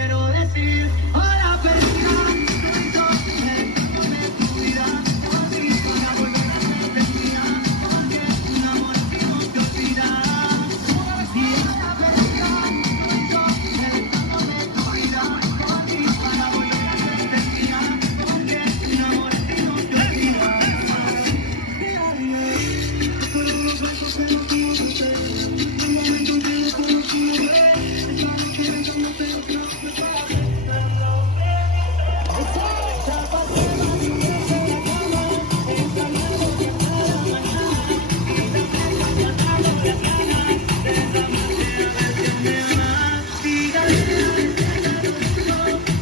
quiero decir, hola perdida, soy yo, de tu vida, así para volver a ser mía, porque un amor así no se olvida. Y hola perdida, soy yo, de tu vida, así para volver a ser mía, porque un amor así no se olvida. Fueron los besos que no pude ser, el momento en que desconocí lo ves, esta noche besándote otra vez para pensarlo. Ya pasé varios días en la cama, extrañando siempre la mañana, y también guardando las ganas de esa manera de que me amas. Dígale a ese cariño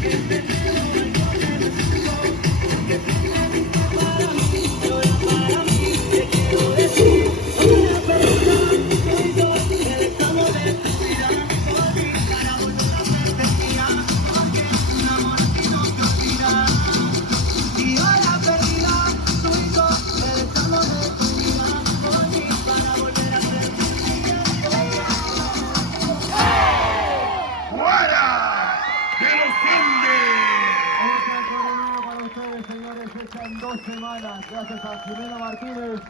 que te quiero algo que me supo, porque tú naciste para mí, yo era para mí, te quiero decir, hola perdida, soy yo, el estado de tu vida, por ti, para volver a ser mía, porque un amor así no se olvida. Y hola perdida, soy yo, el estado de tu vida, por ti, para volver a ser mía. ¡Fuera de los Andes! Otro torneo para ustedes, señores, hecha en 2 semanas, gracias a Jimena Martínez.